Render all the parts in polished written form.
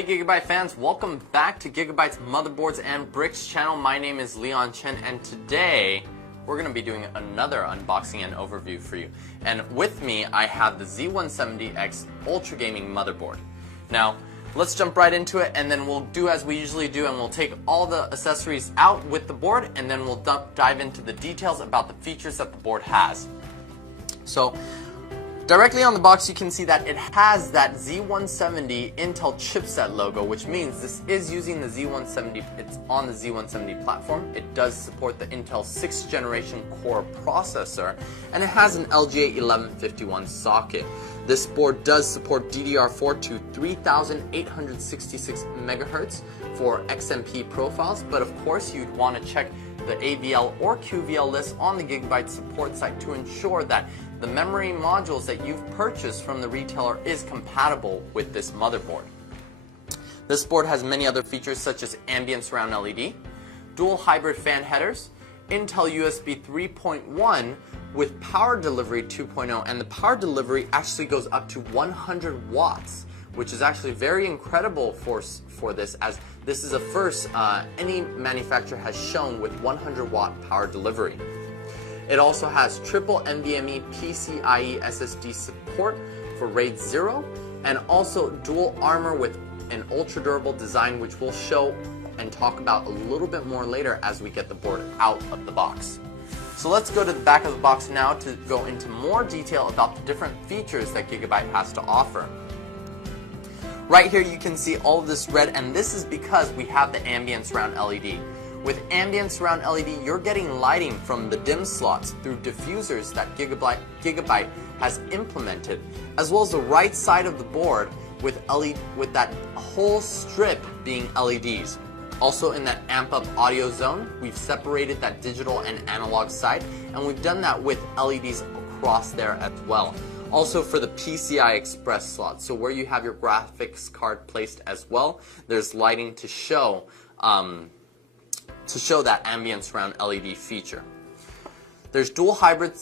Hey Gigabyte fans, welcome back to Gigabyte's Motherboards and Bricks channel. My name is Leon Chen and today we're going to be doing another unboxing and overview for you. And with me I have the Z170X Ultra Gaming motherboard. Now let's jump right into it and then we'll do as we usually do and we'll take all the accessories out with the board and then we'll dive into the details about the features that the board has. So directly on the box you can see that it has that Z170 Intel chipset logo, which means this is using the Z170, it's on the Z170 platform. It does support the Intel 6th generation core processor and it has an LGA1151 socket. This board does support DDR4 to 3866 MHz for XMP profiles, but of course you'd want to check the AVL or QVL list on the Gigabyte support site to ensure that the memory modules that you've purchased from the retailer is compatible with this motherboard. This board has many other features such as ambient surround LED, dual hybrid fan headers, Intel USB 3.1 with power delivery 2.0, and the power delivery actually goes up to 100 watts, which is actually very incredible for this, as this is a first any manufacturer has shown with 100 watt power delivery. It also has triple NVMe PCIe SSD support for RAID 0 and also dual armor with an ultra durable design, which we'll show and talk about a little bit more later as we get the board out of the box. So let's go to the back of the box now to go into more detail about the different features that Gigabyte has to offer. Right here you can see all of this red, and this is because we have the ambient surround LED. With ambient surround LED, you're getting lighting from the dim slots through diffusers that Gigabyte has implemented, as well as the right side of the board with that whole strip being LEDs. Also in that amp up audio zone, we've separated that digital and analog side, and we've done that with LEDs across there as well. Also for the PCI Express slot, so where you have your graphics card placed as well, there's lighting to show that ambient surround LED feature. There's dual hybrid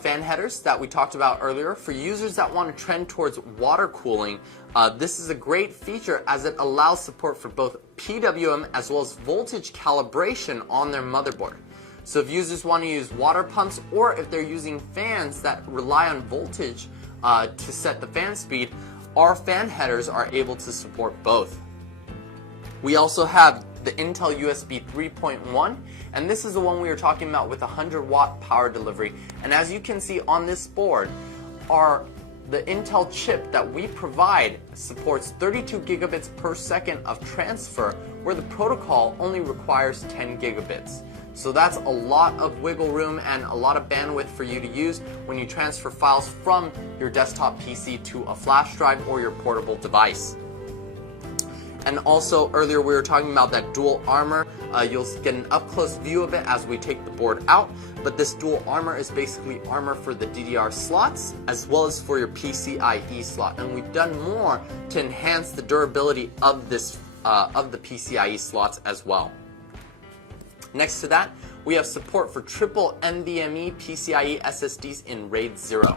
fan headers that we talked about earlier. For users that want to trend towards water cooling, this is a great feature as it allows support for both PWM as well as voltage calibration on their motherboard. So if users want to use water pumps or if they're using fans that rely on voltage to set the fan speed, our fan headers are able to support both. We also have the Intel USB 3.1, and this is the one we were talking about with 100 watt power delivery. And as you can see on this board, the Intel chip that we provide supports 32 gigabits per second of transfer, where the protocol only requires 10 gigabits. So that's a lot of wiggle room and a lot of bandwidth for you to use when you transfer files from your desktop PC to a flash drive or your portable device. And also earlier we were talking about that dual armor. You'll get an up-close view of it as we take the board out, but this dual armor is basically armor for the DDR slots as well as for your PCIe slot, and we've done more to enhance the durability of this of the PCIe slots as well. Next to that, we have support for triple NVMe PCIe SSDs in RAID 0.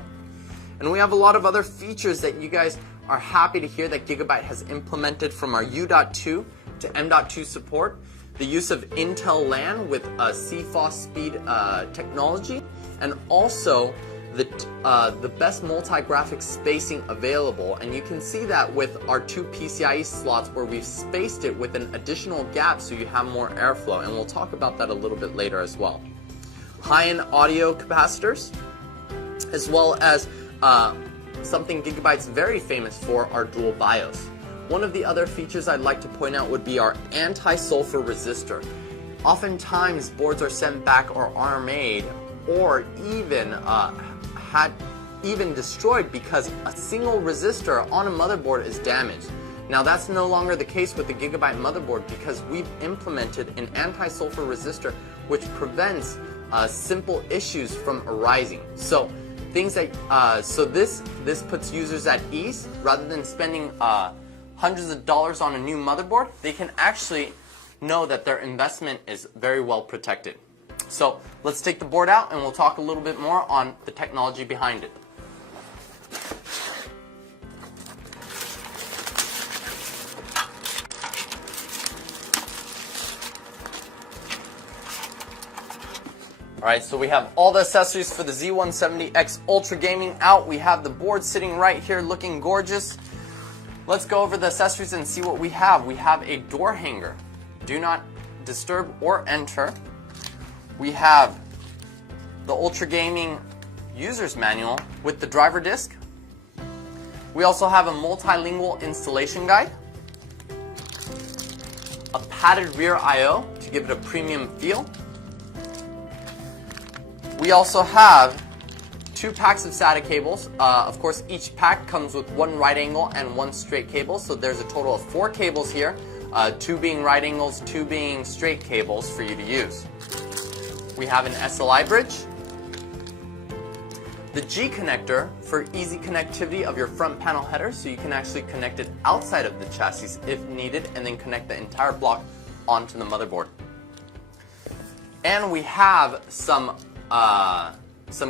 And we have a lot of other features that you guys are happy to hear that Gigabyte has implemented, from our U.2 to M.2 support, the use of Intel LAN with CFOS speed technology, and also the best multi-graphics spacing available. And you can see that with our two PCIe slots where we've spaced it with an additional gap so you have more airflow, and we'll talk about that a little bit later as well. High-end audio capacitors, as well as something Gigabyte's very famous for, are dual BIOS. One of the other features I'd like to point out would be our anti-sulfur resistor. Oftentimes boards are sent back or are made or even destroyed because a single resistor on a motherboard is damaged. Now that's no longer the case with the Gigabyte motherboard because we've implemented an anti-sulfur resistor which prevents simple issues from arising. So things that this puts users at ease. Rather than spending hundreds of dollars on a new motherboard, they can actually know that their investment is very well protected. So let's take the board out and we'll talk a little bit more on the technology behind it. Alright, so we have all the accessories for the Z170X Ultra Gaming out. We have the board sitting right here looking gorgeous. Let's go over the accessories and see what we have. We have a door hanger. Do not disturb or enter. We have the Ultra Gaming user's manual with the driver disc. We also have a multilingual installation guide, a padded rear I/O to give it a premium feel. We also have 2 packs of SATA cables. Of course, each pack comes with 1 right angle and 1 straight cable, so there's a total of 4 cables here, 2 being right angles, 2 being straight cables for you to use. We have an SLI bridge, the G connector for easy connectivity of your front panel header, so you can actually connect it outside of the chassis if needed, and then connect the entire block onto the motherboard. And we have some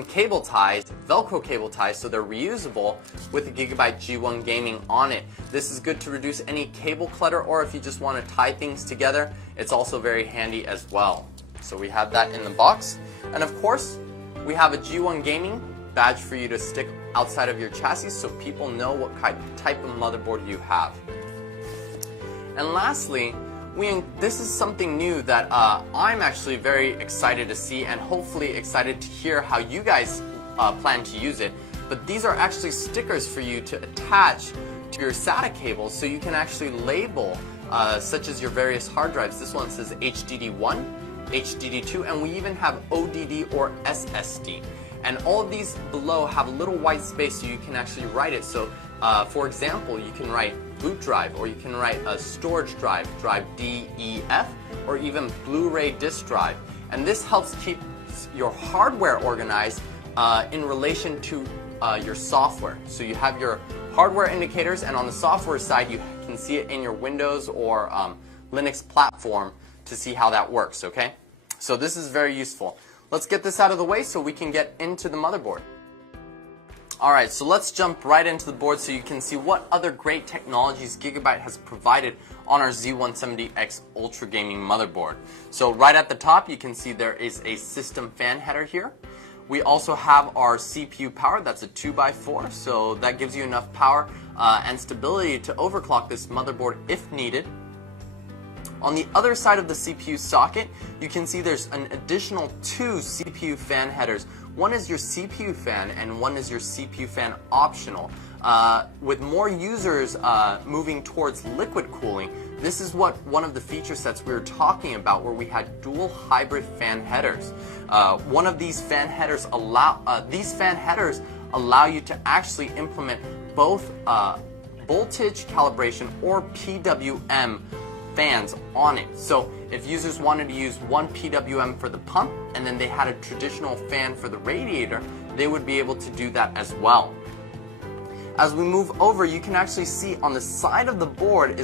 cable ties, Velcro cable ties, so they're reusable with the Gigabyte G1 Gaming on it. This is good to reduce any cable clutter, or if you just want to tie things together, it's also very handy as well. So we have that in the box. And of course, we have a G1 Gaming badge for you to stick outside of your chassis so people know what type of motherboard you have. And lastly, this is something new that I'm actually very excited to see, and hopefully excited to hear how you guys plan to use it. But these are actually stickers for you to attach to your SATA cables, so you can actually label such as your various hard drives. This one says HDD1, HDD2, and we even have ODD or SSD. And all of these below have a little white space so you can actually write it. So for example, you can write boot drive, or you can write a storage drive, drive DEF, or even Blu-ray disc drive. And this helps keep your hardware organized in relation to your software. So you have your hardware indicators, and on the software side you can see it in your Windows or Linux platform to see how that works, okay? So this is very useful. Let's get this out of the way so we can get into the motherboard. Alright, so let's jump right into the board so you can see what other great technologies Gigabyte has provided on our Z170X Ultra Gaming motherboard. So right at the top you can see there is a system fan header here. We also have our CPU power, that's a 2x4, so that gives you enough power and stability to overclock this motherboard if needed. On the other side of the CPU socket, you can see there's an additional 2 CPU fan headers. One is your CPU fan and one is your CPU fan optional. With more users moving towards liquid cooling, this is what one of the feature sets we were talking about, where we had dual hybrid fan headers. One of these fan headers allow you to actually implement both voltage calibration or PWM fans on it. So if users wanted to use one PWM for the pump and then they had a traditional fan for the radiator, they would be able to do that as well. As we move over, you can actually see on the side of the board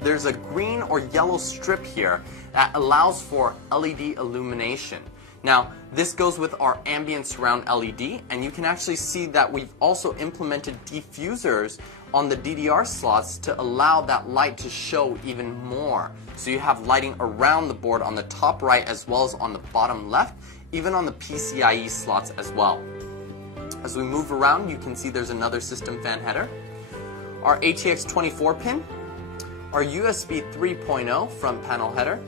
there's a green or yellow strip here that allows for LED illumination. Now, this goes with our ambient surround LED, and you can actually see that we've also implemented diffusers on the DDR slots to allow that light to show even more. So you have lighting around the board on the top right as well as on the bottom left, even on the PCIe slots as well. As we move around, you can see there's another system fan header, our ATX 24 pin, our USB 3.0 front panel header,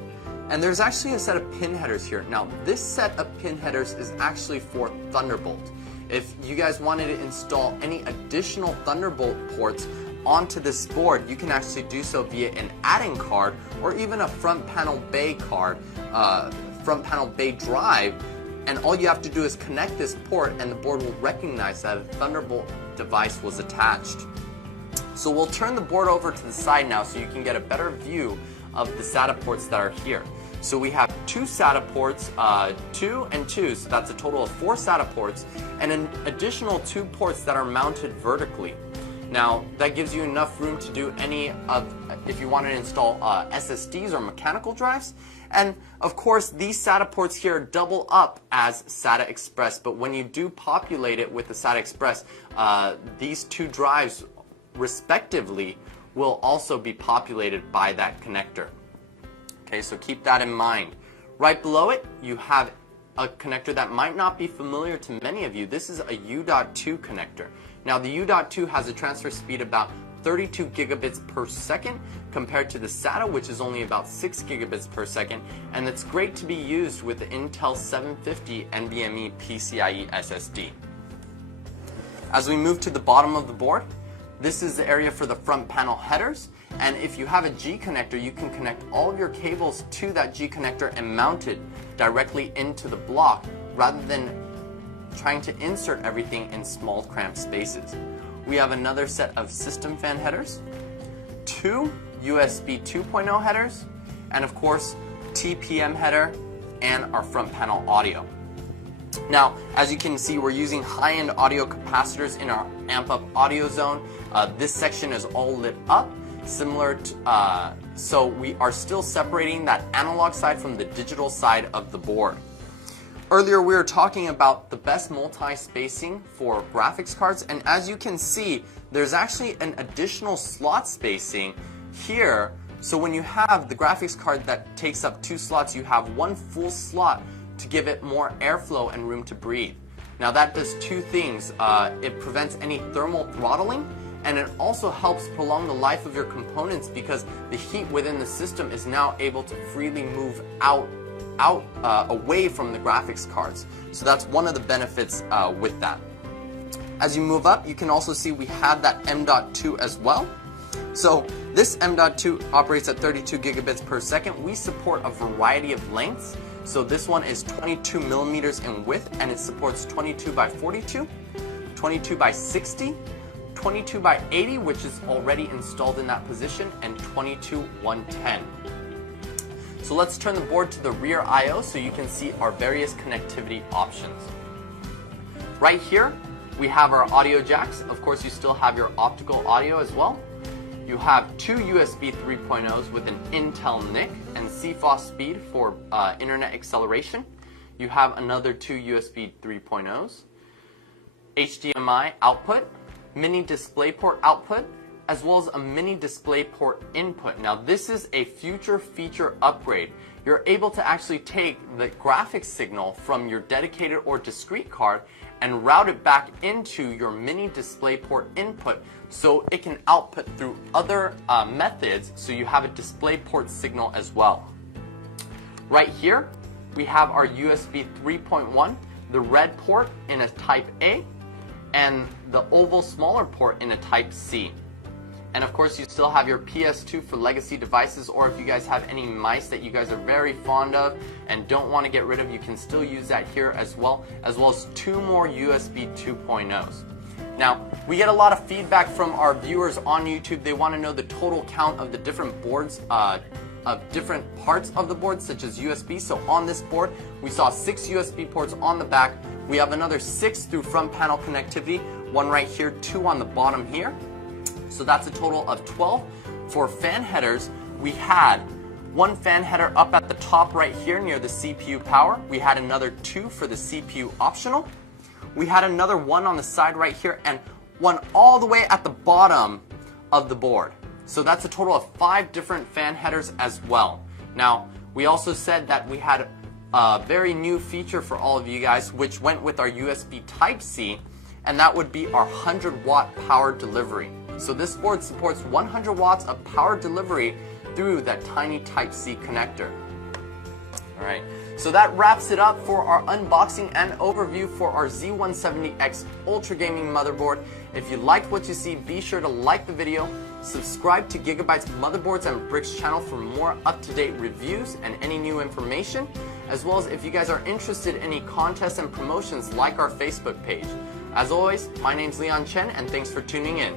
and there's actually a set of pin headers here. Now, this set of pin headers is actually for Thunderbolt. If you guys wanted to install any additional Thunderbolt ports onto this board, you can actually do so via an add-in card or even a front panel bay card, front panel bay drive, and all you have to do is connect this port and the board will recognize that a Thunderbolt device was attached. So we'll turn the board over to the side now so you can get a better view of the SATA ports that are here. So we have 2 SATA ports, 2 and 2, so that's a total of 4 SATA ports, and an additional 2 ports that are mounted vertically. Now, that gives you enough room to do if you want to install SSDs or mechanical drives. And of course, these SATA ports here double up as SATA Express, but when you do populate it with the SATA Express, these 2 drives respectively will also be populated by that connector. Okay, so keep that in mind. Right below it, you have a connector that might not be familiar to many of you. This is a U.2 connector. Now the U.2 has a transfer speed about 32 gigabits per second compared to the SATA, which is only about 6 gigabits per second, and it's great to be used with the Intel 750 NVMe PCIe SSD. As we move to the bottom of the board, this is the area for the front panel headers, and if you have a G connector, you can connect all of your cables to that G connector and mount it directly into the block rather than trying to insert everything in small cramped spaces. We have another set of system fan headers, 2 USB 2.0 headers, and of course TPM header and our front panel audio. Now, as you can see, we're using high-end audio capacitors in our amp up audio zone. This section is all lit up, similar to, so we are still separating that analog side from the digital side of the board. Earlier we were talking about the best multi-spacing for graphics cards, and as you can see, there's actually an additional slot spacing here. So when you have the graphics card that takes up 2 slots, you have 1 full slot to give it more airflow and room to breathe. Now that does 2 things. It prevents any thermal throttling, and it also helps prolong the life of your components because the heat within the system is now able to freely move away from the graphics cards. So that's one of the benefits with that. As you move up, you can also see we have that M.2 as well. So this M.2 operates at 32 gigabits per second. We support a variety of lengths. So this one is 22 millimeters in width, and it supports 22 by 42, 22 by 60, 22 by 80, which is already installed in that position, and 22 110. So let's turn the board to the rear I/O so you can see our various connectivity options. Right here, we have our audio jacks. Of course, you still have your optical audio as well. You have 2 USB 3.0s with an Intel NIC and CFOS speed for internet acceleration. You have another 2 USB 3.0s, HDMI output, mini DisplayPort output, as well as a mini DisplayPort input. Now this is a future feature upgrade. You're able to actually take the graphics signal from your dedicated or discrete card and route it back into your mini DisplayPort input so it can output through other methods, so you have a DisplayPort signal as well. Right here we have our USB 3.1, the red port in a Type A, and the oval smaller port in a Type C. And of course you still have your PS2 for legacy devices, or if you guys have any mice that you guys are very fond of and don't want to get rid of, you can still use that here as well as 2 more USB 2.0s. Now, we get a lot of feedback from our viewers on YouTube. They want to know the total count of the different boards, of different parts of the board, such as USB. So on this board, we saw 6 USB ports on the back. We have another 6 through front panel connectivity, 1 right here, 2 on the bottom here. So that's a total of 12. For fan headers, we had 1 fan header up at the top right here near the CPU power. We had another 2 for the CPU optional. We had another 1 on the side right here, and 1 all the way at the bottom of the board. So that's a total of 5 different fan headers as well. Now, we also said that we had a very new feature for all of you guys, which went with our USB Type-C, and that would be our 100-watt power delivery. So this board supports 100 watts of power delivery through that tiny Type-C connector. Alright, so that wraps it up for our unboxing and overview for our Z170X Ultra Gaming motherboard. If you liked what you see, be sure to like the video, subscribe to Gigabyte's Motherboards and Bricks channel for more up-to-date reviews and any new information, as well as if you guys are interested in any contests and promotions, like our Facebook page. As always, my name's Leon Chen, and thanks for tuning in.